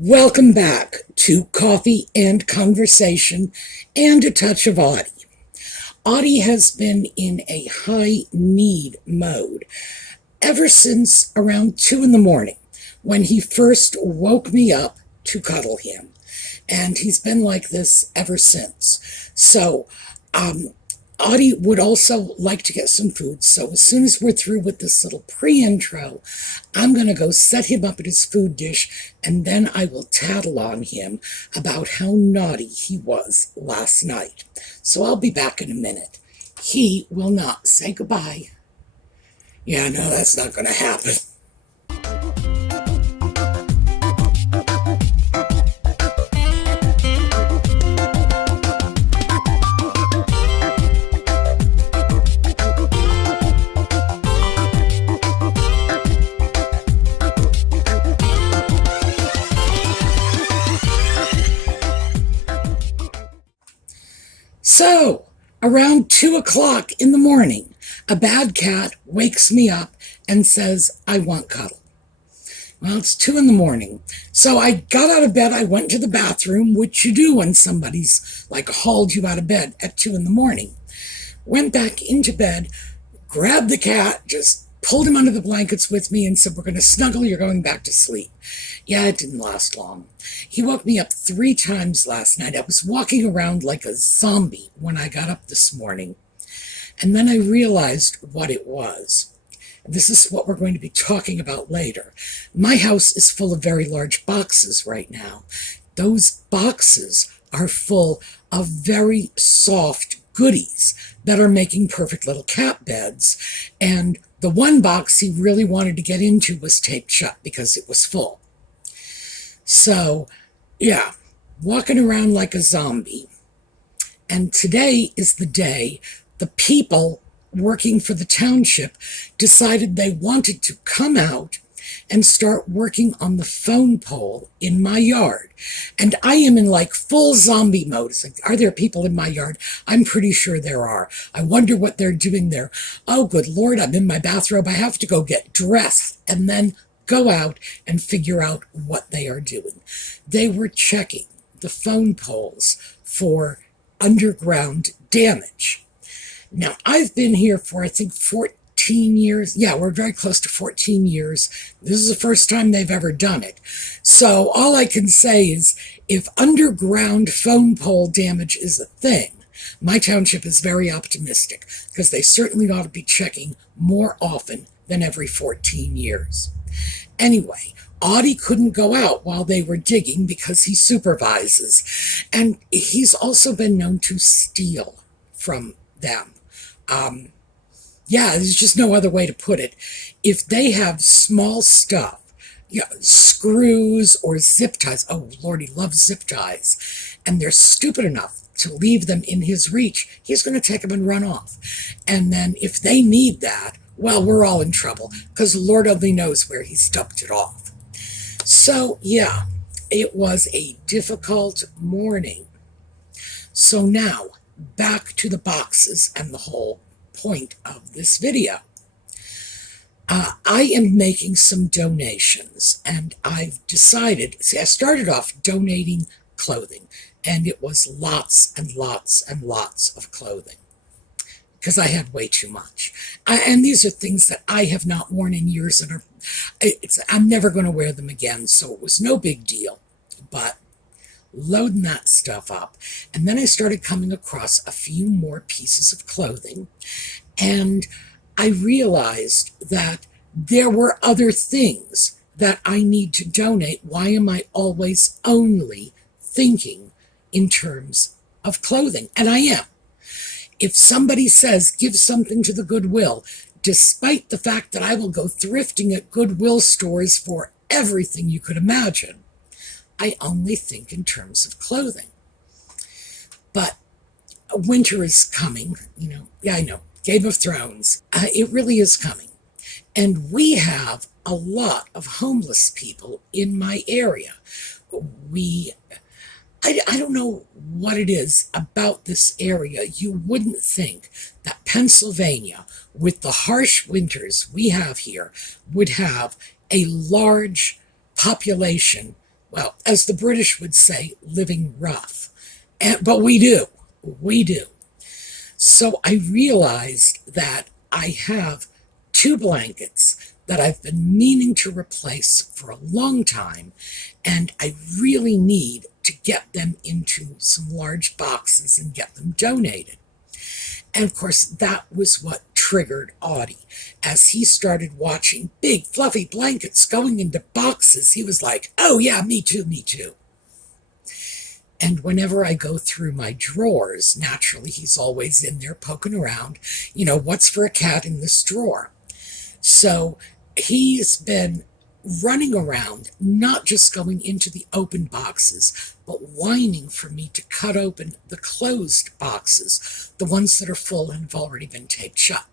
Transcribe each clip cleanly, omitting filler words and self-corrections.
Welcome back to Coffee and Conversation and a Touch of Audie. Audie has been in a high need mode ever since around 2 in the morning when he first woke me up to cuddle him. And he's been like this ever since. So, Audie would also like to get some food, so as soon as we're through with this little pre-intro, I'm going to go set him up at his food dish, and then I will tattle on him about how naughty he was last night. So I'll be back in a minute. He will not say goodbye. Yeah, no, that's not going to happen. So, around 2 o'clock in the morning, a bad cat wakes me up and says, I want cuddle. Well, it's 2 in the morning. So I got out of bed, I went to the bathroom, which you do when somebody's hauled you out of bed at 2 in the morning. Went back into bed, grabbed the cat, just pulled him under the blankets with me and said, we're going to snuggle, you're going back to sleep. Yeah, it didn't last long. He woke me up 3 times last night. I was walking around like a zombie when I got up this morning. And then I realized what it was. This is what we're going to be talking about later. My house is full of very large boxes right now. Those boxes are full of very soft goodies that are making perfect little cat beds. And the one box he really wanted to get into was taped shut because it was full. So, yeah, walking around like a zombie. And today is the day the people working for the township decided they wanted to come out and start working on the phone pole in my yard. And I am in full zombie mode. It's like, are there people in my yard? I'm pretty sure there are. I wonder what they're doing there. Oh, good Lord, I'm in my bathrobe. I have to go get dressed and then go out and figure out what they are doing. They were checking the phone poles for underground damage. Now, I've been here for, I think, 14 years. Yeah, we're very close to 14 years. This is the first time they've ever done it. So all I can say is if underground phone pole damage is a thing, my township is very optimistic because they certainly ought to be checking more often than every 14 years. Anyway, Audie couldn't go out while they were digging because he supervises. And he's also been known to steal from them. There's just no other way to put it. If they have small stuff, screws or zip ties, oh Lord, he loves zip ties, and they're stupid enough to leave them in his reach, he's going to take them and run off. And then if they need that, well, we're all in trouble because Lord only knows where he's dumped it off. So, yeah, it was a difficult morning. So now, back to the boxes and the whole point of this video. I am making some donations, and I've decided, I started off donating clothing, and it was lots and lots and lots of clothing because I had way too much. And these are things that I have not worn in years, and I'm never going to wear them again, so it was no big deal. But loading that stuff up. And then I started coming across a few more pieces of clothing, and I realized that there were other things that I need to donate. Why am I always only thinking in terms of clothing? And I am. If somebody says, give something to the Goodwill, despite the fact that I will go thrifting at Goodwill stores for everything you could imagine, I only think in terms of clothing. But winter is coming, Yeah, I know, Game of Thrones. It really is coming. And we have a lot of homeless people in my area. I don't know what it is about this area. You wouldn't think that Pennsylvania, with the harsh winters we have here, would have a large population well, as the British would say, living rough. But we do. We do. So I realized that I have two blankets that I've been meaning to replace for a long time, and I really need to get them into some large boxes and get them donated. And of course, that was what triggered Audie. As he started watching big fluffy blankets going into boxes, he was like, oh yeah, me too, me too. And whenever I go through my drawers, naturally, he's always in there poking around, what's for a cat in this drawer? So he's been running around, not just going into the open boxes, but whining for me to cut open the closed boxes, the ones that are full and have already been taped shut.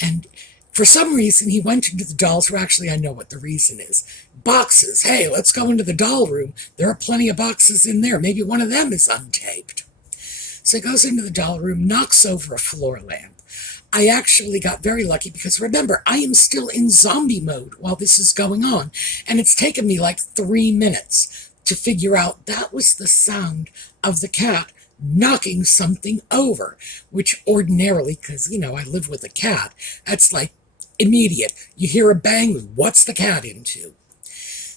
And for some reason, he went into the dolls room. Actually, I know what the reason is. Boxes. Hey, let's go into the doll room. There are plenty of boxes in there. Maybe one of them is untaped. So he goes into the doll room, knocks over a floor lamp. I actually got very lucky because, remember, I am still in zombie mode while this is going on. And it's taken me like 3 minutes to figure out that was the sound of the cat knocking something over, which ordinarily, because, I live with a cat, that's like immediate. You hear a bang, what's the cat into?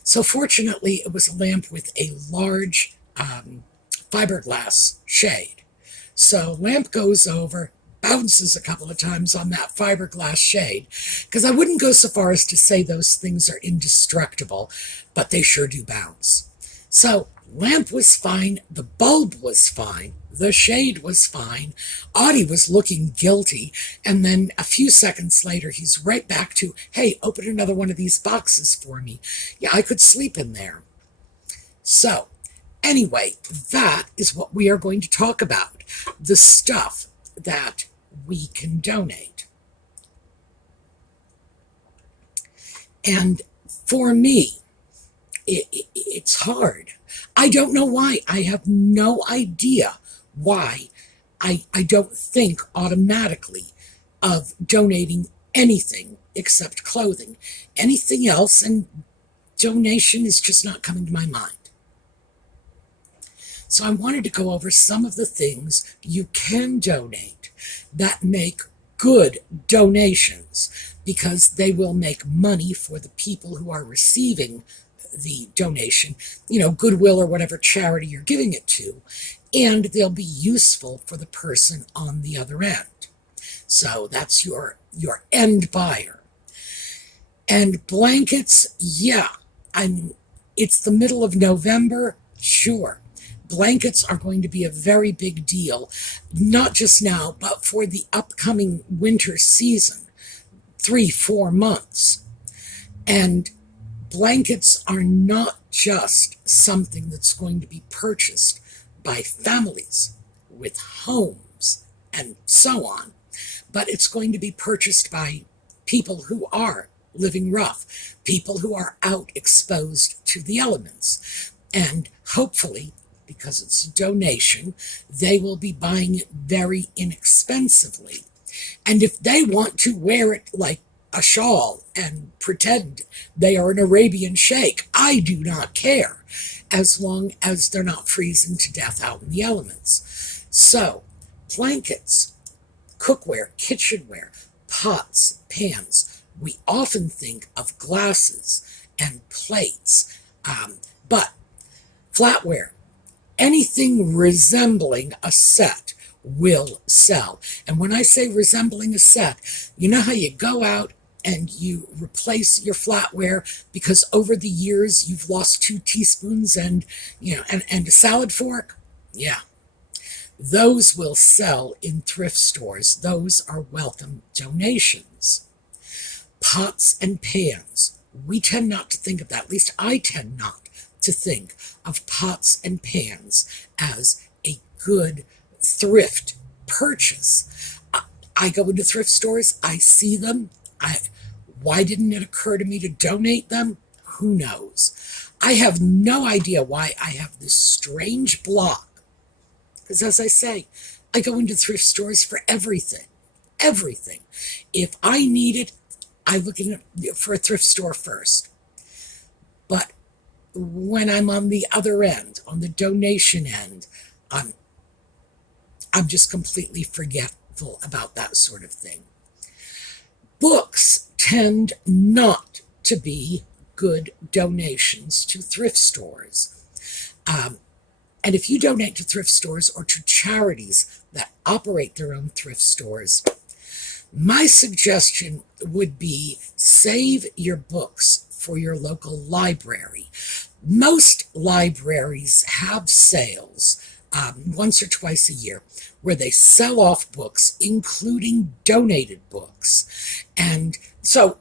So fortunately, it was a lamp with a large fiberglass shade. So lamp goes over, bounces a couple of times on that fiberglass shade, because I wouldn't go so far as to say those things are indestructible, but they sure do bounce. So lamp was fine, the bulb was fine, the shade was fine, Audie was looking guilty, and then a few seconds later he's right back to, hey, open another one of these boxes for me. Yeah, I could sleep in there. So anyway, that is what we are going to talk about, the stuff that we can donate. And for me, it's hard. I don't know why. I have no idea why I don't think automatically of donating anything except clothing. Anything else, and donation is just not coming to my mind. So I wanted to go over some of the things you can donate that make good donations, because they will make money for the people who are receiving the donation, Goodwill or whatever charity you're giving it to, and they'll be useful for the person on the other end. So that's your end buyer. And blankets, yeah, it's the middle of November, sure. Blankets are going to be a very big deal, not just now, but for the upcoming winter season, 3-4 months. And blankets are not just something that's going to be purchased by families with homes and so on, but it's going to be purchased by people who are living rough, people who are out exposed to the elements. And hopefully, because it's a donation, they will be buying it very inexpensively. And if they want to wear it like a shawl and pretend they are an Arabian sheikh, I do not care, as long as they're not freezing to death out in the elements. So, blankets, cookware, kitchenware, pots, pans. We often think of glasses and plates, but flatware, anything resembling a set will sell. And when I say resembling a set, you know how you go out and you replace your flatware because over the years you've lost 2 teaspoons and a salad fork? Yeah. Those will sell in thrift stores. Those are welcome donations. Pots and pans. We tend not to think of that. At least I tend not to think of pots and pans as a good thrift purchase. I go into thrift stores, I see them. Why didn't it occur to me to donate them? Who knows? I have no idea why I have this strange block. Because as I say, I go into thrift stores for everything. Everything. If I need it, I look for a thrift store first. But when I'm on the other end, on the donation end, I'm just completely forgetful about that sort of thing. Books tend not to be good donations to thrift stores. And if you donate to thrift stores or to charities that operate their own thrift stores, my suggestion would be save your books for your local library. Most libraries have sales once or twice a year where they sell off books, including donated books. And so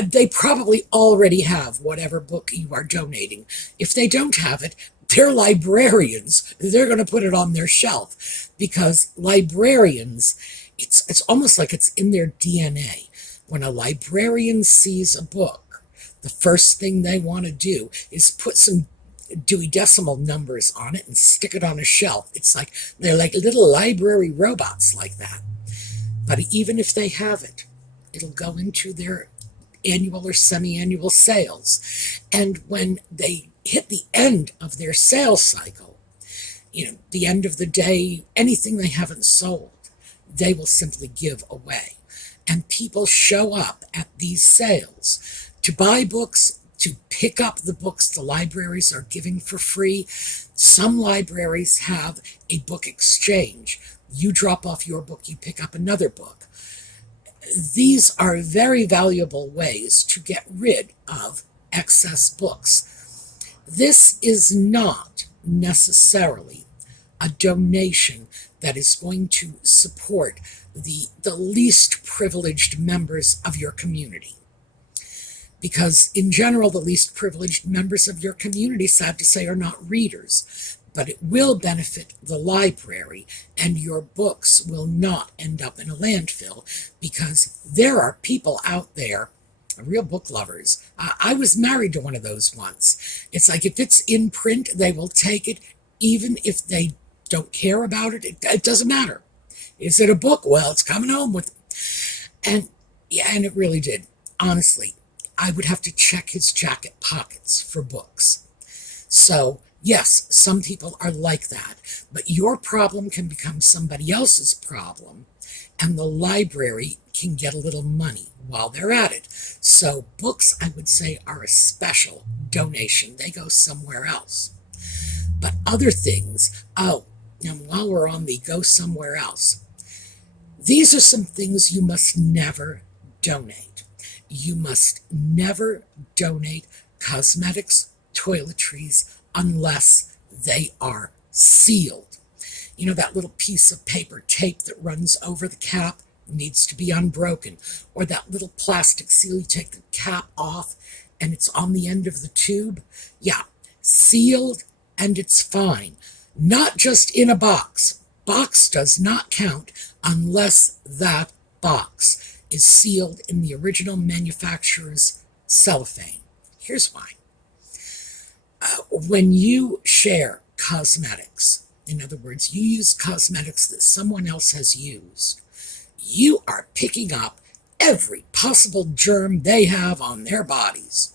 they probably already have whatever book you are donating. If they don't have it, they're librarians. They're going to put it on their shelf because librarians, it's almost like it's in their DNA. When a librarian sees a book, the first thing they want to do is put some Dewey Decimal numbers on it and stick it on a shelf. It's like they're like little library robots like that. But even if they have it, it'll go into their annual or semi-annual sales. And when they hit the end of their sales cycle, the end of the day, anything they haven't sold, they will simply give away. And people show up at these sales to buy books, to pick up the books the libraries are giving for free. Some libraries have a book exchange. You drop off your book, you pick up another book. These are very valuable ways to get rid of excess books. This is not necessarily a donation that is going to support the least privileged members of your community. Because in general, the least privileged members of your community, sad to say, are not readers. But it will benefit the library, and your books will not end up in a landfill, because there are people out there, real book lovers. I was married to one of those once. It's like if it's in print, they will take it, even if they don't care about it. It doesn't matter. Is it a book? Well, it's coming home with it. And it really did. Honestly, I would have to check his jacket pockets for books. So, yes, some people are like that, but your problem can become somebody else's problem, and the library can get a little money while they're at it. So books, I would say, are a special donation. They go somewhere else. But other things, and while we're on the go somewhere else, these are some things you must never donate. You must never donate cosmetics, toiletries, unless they are sealed. That little piece of paper tape that runs over the cap needs to be unbroken. Or that little plastic seal, you take the cap off and it's on the end of the tube. Yeah, sealed, and it's fine. Not just in a box. Box does not count unless that box is sealed in the original manufacturer's cellophane. Here's why. When you share cosmetics, in other words, you use cosmetics that someone else has used, you are picking up every possible germ they have on their bodies,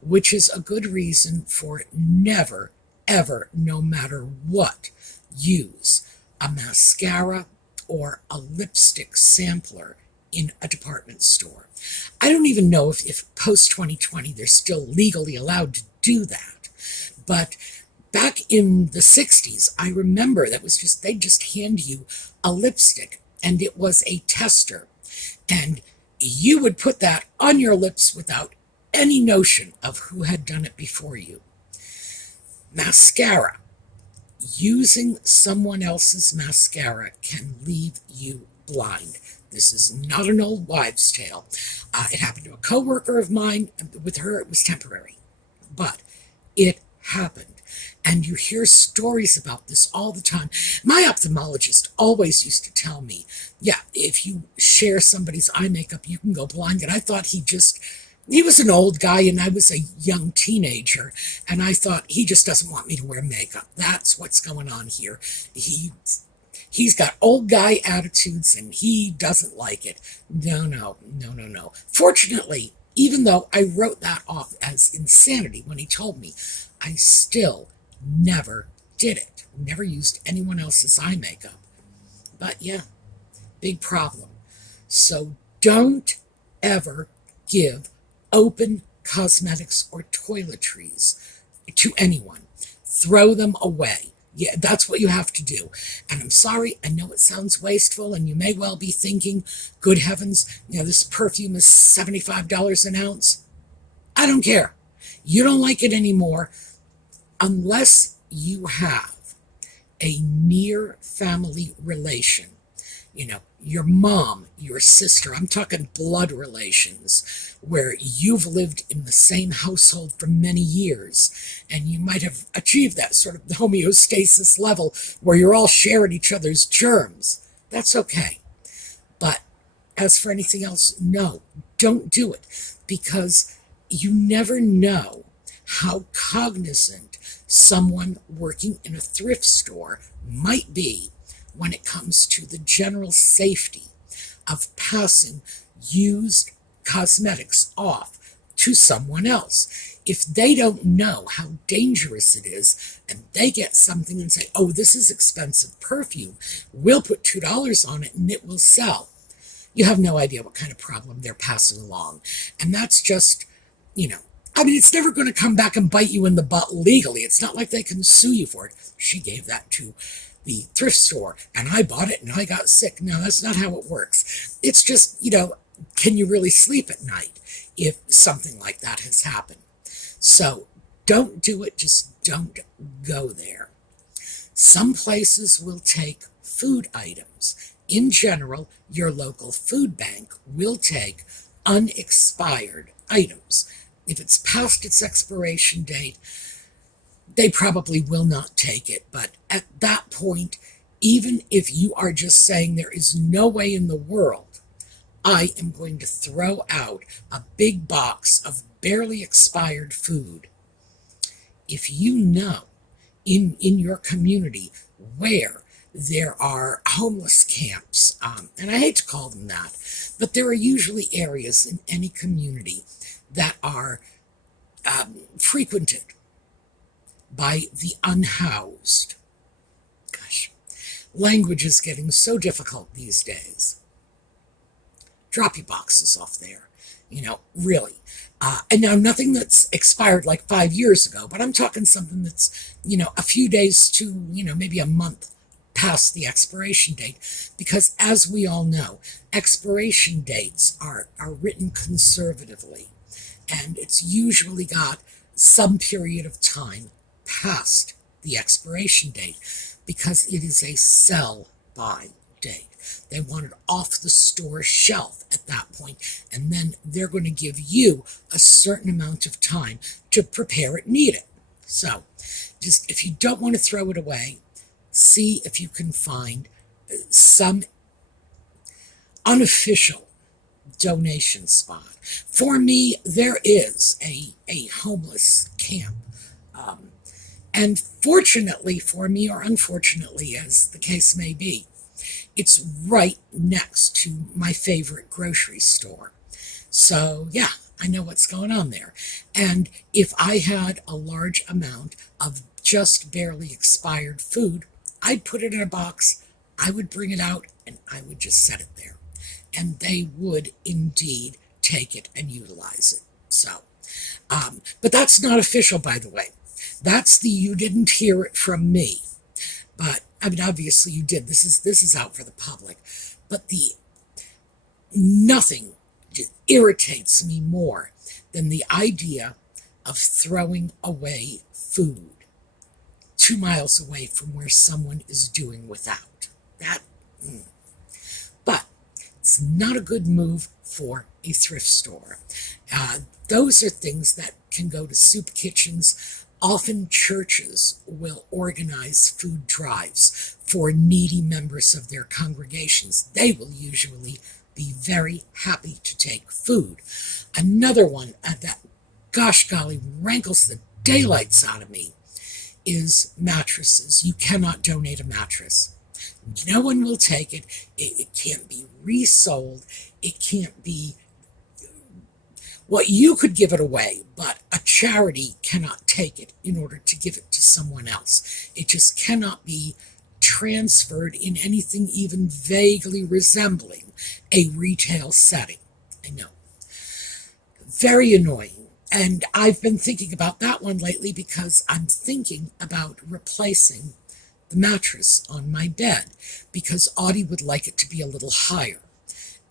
which is a good reason for never, ever, no matter what, use a mascara or a lipstick sampler in a department store. I don't even know if post-2020 they're still legally allowed to do that. But back in the 60s, I remember they'd just hand you a lipstick, and it was a tester. And you would put that on your lips without any notion of who had done it before you. Mascara. Using someone else's mascara can leave you blind. This is not an old wives' tale. It happened to a coworker of mine. With her, it was temporary. But it happened. And you hear stories about this all the time. My ophthalmologist always used to tell me, yeah, if you share somebody's eye makeup, you can go blind. And I thought he was an old guy and I was a young teenager. And I thought he just doesn't want me to wear makeup. That's what's going on here. He's got old guy attitudes and he doesn't like it. No. Fortunately, even though I wrote that off as insanity when he told me, I still never did it. Never used anyone else's eye makeup. But yeah, big problem. So don't ever give open cosmetics or toiletries to anyone. Throw them away. Yeah, that's what you have to do. And I'm sorry, I know it sounds wasteful, and you may well be thinking, good heavens, this perfume is $75 an ounce. I don't care. You don't like it anymore unless you have a near family relation. Your mom, your sister, I'm talking blood relations, where you've lived in the same household for many years, and you might have achieved that sort of homeostasis level where you're all sharing each other's germs. That's okay. But as for anything else, no, don't do it, because you never know how cognizant someone working in a thrift store might be when it comes to the general safety of passing used cosmetics off to someone else. If they don't know how dangerous it is, and they get something and say, oh, this is expensive perfume, we'll put $2 on it and it will sell. You have no idea what kind of problem they're passing along. And that's just, it's never going to come back and bite you in the butt legally. It's not like they can sue you for it. She gave that to the thrift store, and I bought it, and I got sick. No, that's not how it works. It's just, can you really sleep at night if something like that has happened? So don't do it. Just don't go there. Some places will take food items. In general, your local food bank will take unexpired items. If it's past its expiration date, they probably will not take it. But at that point, even if you are just saying there is no way in the world I am going to throw out a big box of barely expired food, if you know in your community where there are homeless camps, and I hate to call them that, but there are usually areas in any community that are frequented by the unhoused. Gosh, language is getting so difficult these days. Drop your boxes off there, really. And now nothing that's expired like 5 years ago, but I'm talking something that's, a few days to, maybe a month past the expiration date. Because as we all know, expiration dates are written conservatively. And it's usually got some period of time past the expiration date, because it is a sell-by date. They want it off the store shelf at that point, and then they're going to give you a certain amount of time to prepare it and eat it. So just, if you don't want to throw it away, see if you can find some unofficial donation spot. For me, there is a homeless camp. And fortunately for me, or unfortunately, as the case may be, it's right next to my favorite grocery store. So yeah, I know what's going on there. And if I had a large amount of just barely expired food, I'd put it in a box, I would bring it out, and I would just set it there. And they would indeed take it and utilize it. So, but that's not official, by the way. That's the you didn't hear it from me. But, obviously you did. This is out for the public. But nothing irritates me more than the idea of throwing away food 2 miles away from where someone is doing without. But it's not a good move for a thrift store. Those are things that can go to soup kitchens. Often churches will organize food drives for needy members of their congregations. They will usually be very happy to take food. Another one that, gosh golly, rankles the daylights out of me is mattresses. You cannot donate a mattress. No one will take it. It can't be resold. It can't be What you could give it away, but a charity cannot take it in order to give it to someone else. It just cannot be transferred in anything even vaguely resembling a retail setting. I know. Very annoying. And I've been thinking about that one lately because I'm thinking about replacing the mattress on my bed because Audie would like it to be a little higher.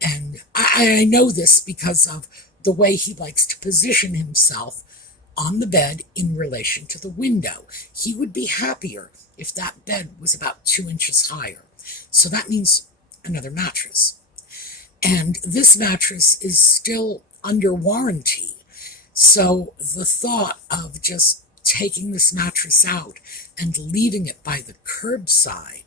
And I know this because of the way he likes to position himself on the bed in relation to the window. He would be happier if that bed was about 2 inches higher. So that means another mattress. And this mattress is still under warranty. So the thought of just taking this mattress out and leaving it by the curbside,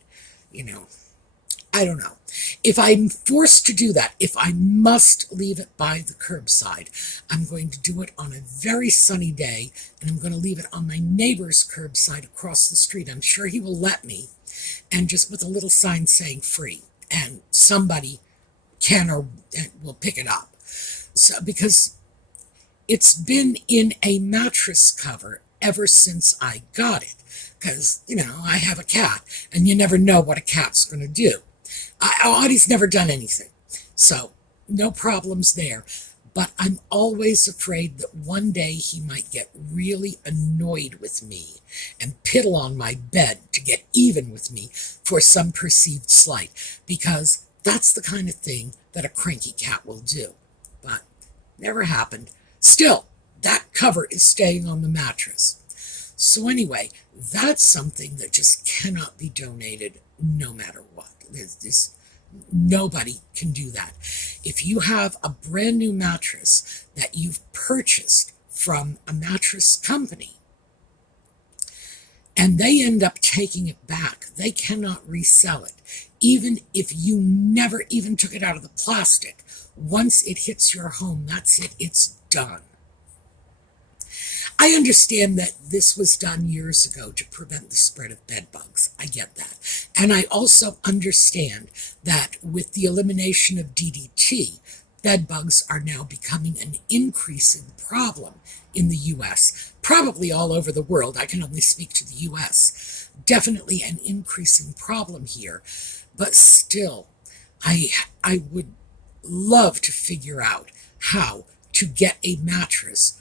I don't know. If I'm forced to do that, if I must leave it by the curbside, I'm going to do it on a very sunny day, and I'm going to leave it on my neighbor's curbside across the street. I'm sure he will let me, and just with a little sign saying free, and somebody can or will pick it up. So, because it's been in a mattress cover ever since I got it. Because, I have a cat, and you never know what a cat's going to do. Audie's never done anything, so no problems there. But I'm always afraid that one day he might get really annoyed with me and piddle on my bed to get even with me for some perceived slight, because that's the kind of thing that a cranky cat will do. But never happened. Still, that cover is staying on the mattress. So anyway, that's something that just cannot be donated no matter what. Nobody can do that. If you have a brand new mattress that you've purchased from a mattress company and they end up taking it back, they cannot resell it. Even if you never even took it out of the plastic, once it hits your home, that's it, it's done. I understand that this was done years ago to prevent the spread of bed bugs. I get that. And I also understand that with the elimination of DDT, bed bugs are now becoming an increasing problem in the U.S., probably all over the world. I can only speak to the U.S. Definitely an increasing problem here. But still, I would love to figure out how to get a mattress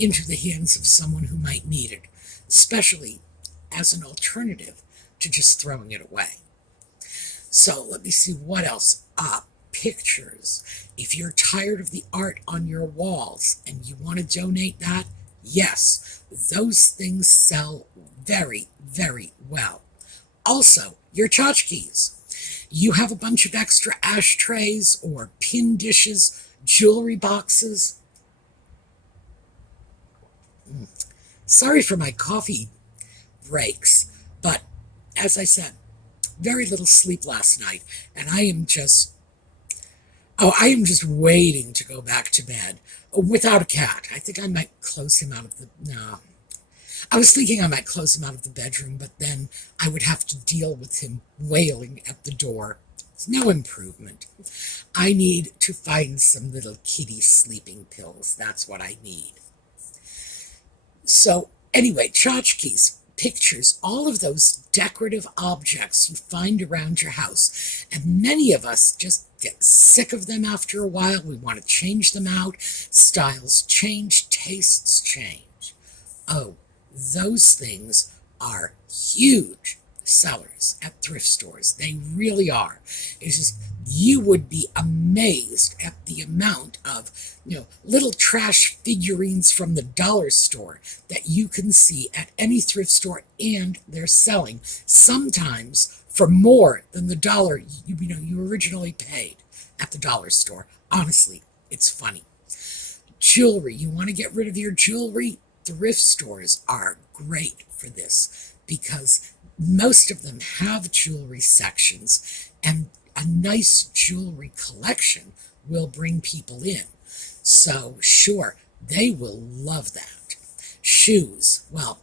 into the hands of someone who might need it, especially as an alternative to just throwing it away. So let me see what else. Pictures. If you're tired of the art on your walls and you want to donate that, yes, those things sell very, very well. Also, your tchotchkes. You have a bunch of extra ashtrays or pin dishes, jewelry boxes. Sorry for my coffee breaks, but as I said, very little sleep last night, and I am just waiting to go back to bed without a cat. I think I might close him out of the, no. I was thinking I might close him out of the bedroom, but then I would have to deal with him wailing at the door. It's no improvement. I need to find some little kitty sleeping pills. That's what I need. So anyway, tchotchkes, pictures, all of those decorative objects you find around your house. And many of us just get sick of them after a while. We want to change them out. Styles change, tastes change. Oh, those things are huge sellers at thrift stores. They really are. It's just, you would be amazed at the amount of, little trash figurines from the dollar store that you can see at any thrift store, and they're selling sometimes for more than the dollar you originally paid at the dollar store. Honestly, it's funny. Jewelry. You want to get rid of your jewelry? Thrift stores are great for this because most of them have jewelry sections, and a nice jewelry collection will bring people in. So sure, they will love that. Shoes. Well,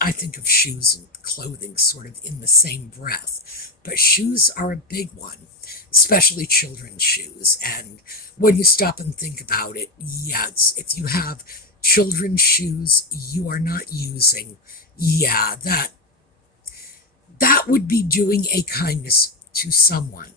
I think of shoes and clothing sort of in the same breath, but shoes are a big one. especially children's shoes. And when you stop and think about it, yes, if you have children's shoes you are not using, yeah, that would be doing a kindness to someone.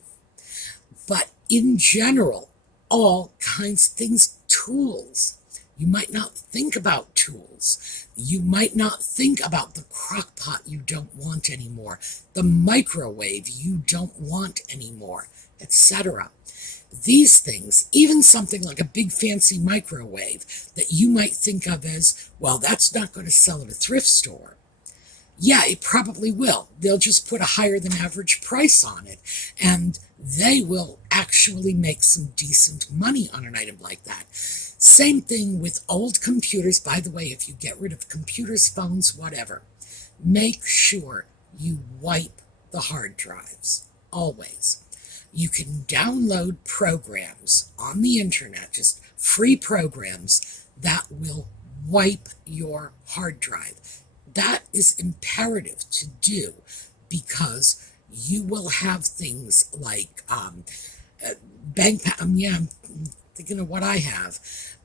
But in general, all kinds of things, tools. You might not think about tools. You might not think about the crock pot you don't want anymore, the microwave you don't want anymore, etc. These things, even something like a big fancy microwave that you might think of as, well, that's not going to sell at a thrift store. Yeah, it probably will. They'll just put a higher than average price on it, and they will actually make some decent money on an item like that. Same thing with old computers. By the way, if you get rid of computers, phones, whatever, make sure you wipe the hard drives, always. You can download programs on the internet, just free programs that will wipe your hard drive. That is imperative to do because you will have things like bank. Yeah, I'm thinking of what I have.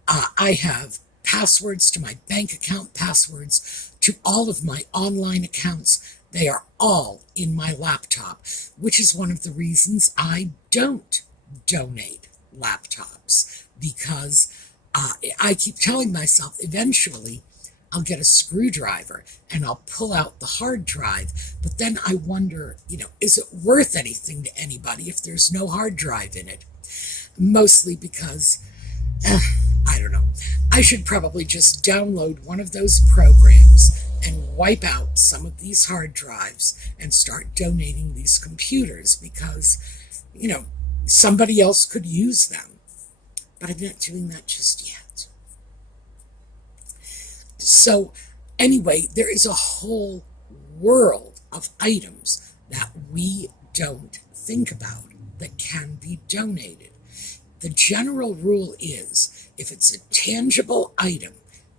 I have passwords to my bank account, passwords to all of my online accounts. They are all in my laptop, which is one of the reasons I don't donate laptops, because I keep telling myself eventually I'll get a screwdriver and I'll pull out the hard drive, but then I wonder, is it worth anything to anybody if there's no hard drive in it? Mostly because, I don't know, I should probably just download one of those programs and wipe out some of these hard drives and start donating these computers because, somebody else could use them. But I'm not doing that just yet. So anyway, there is a whole world of items that we don't think about that can be donated. The general rule is, if it's a tangible item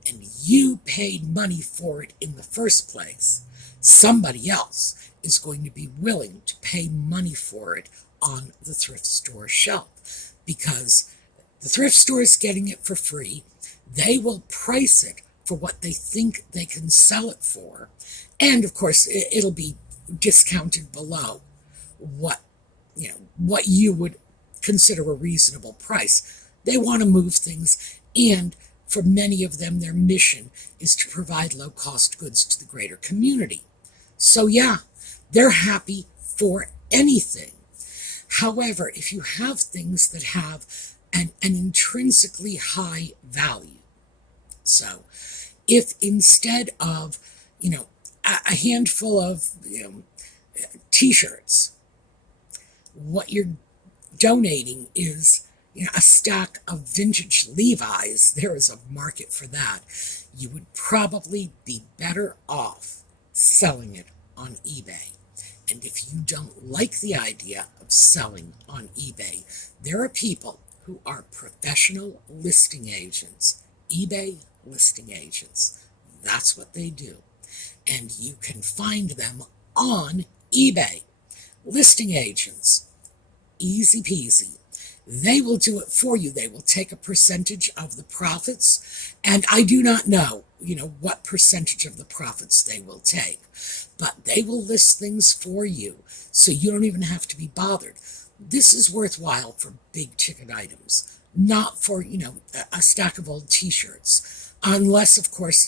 and you paid money for it in the first place, somebody else is going to be willing to pay money for it on the thrift store shelf, because the thrift store is getting it for free. They will price it for what they think they can sell it for. And of course, it'll be discounted below what you would consider a reasonable price. They want to move things, and for many of them, their mission is to provide low-cost goods to the greater community. So yeah, they're happy for anything. However, if you have things that have an intrinsically high value, so if instead of, a handful of t-shirts, what you're donating is, a stack of vintage Levi's, there is a market for that, you would probably be better off selling it on eBay. And if you don't like the idea of selling on eBay, there are people who are professional listing agents, eBay listing agents. That's what they do. And you can find them on eBay. Listing agents, easy peasy. They will do it for you. They will take a percentage of the profits, and I do not know, what percentage of the profits they will take, but they will list things for you, so you don't even have to be bothered. This is worthwhile for big ticket items, not for, a stack of old t-shirts, unless, of course,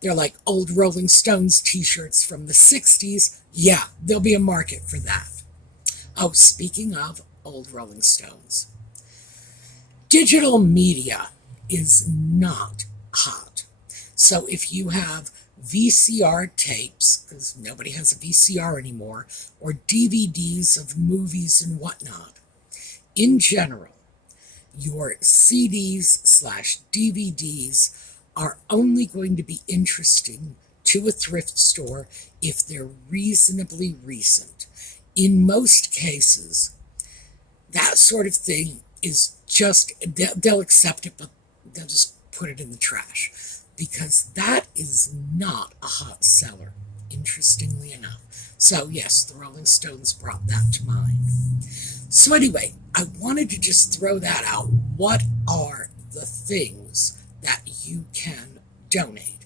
they're like old Rolling Stones t-shirts from the 60s. Yeah, there'll be a market for that. Oh, speaking of old Rolling Stones, digital media is not hot. So if you have VCR tapes, because nobody has a VCR anymore, or DVDs of movies and whatnot, in general, your CDs/DVDs are only going to be interesting to a thrift store if they're reasonably recent. In most cases, that sort of thing is just, they'll accept it, but they'll just put it in the trash, because that is not a hot seller. interestingly enough. So yes, the Rolling Stones brought that to mind. So anyway, I wanted to just throw that out. What are the things that you can donate?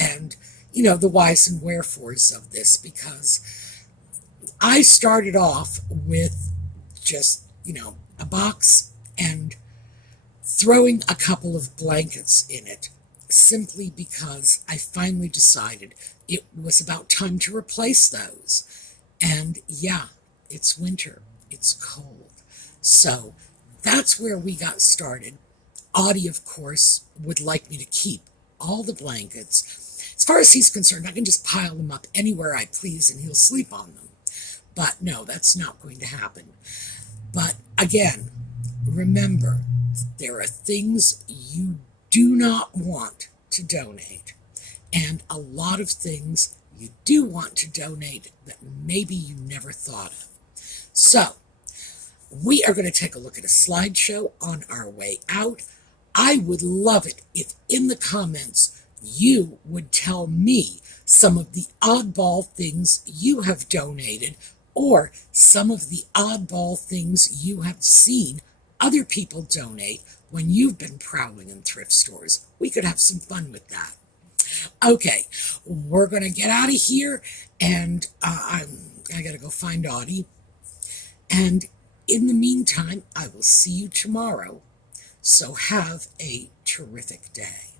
And, the whys and wherefores of this, because I started off with just, a box and throwing a couple of blankets in it, simply because I finally decided it was about time to replace those. And yeah, it's winter, it's cold. So that's where we got started. Audie, of course, would like me to keep all the blankets. As far as he's concerned, I can just pile them up anywhere I please and he'll sleep on them. But no, that's not going to happen. But again, remember, there are things you do not want to donate, and a lot of things you do want to donate that maybe you never thought of. So, we are going to take a look at a slideshow on our way out. I would love it if in the comments you would tell me some of the oddball things you have donated, or some of the oddball things you have seen other people donate when you've been prowling in thrift stores. We could have some fun with that. Okay, we're going to get out of here, and I got to go find Audie. And in the meantime, I will see you tomorrow. So have a terrific day.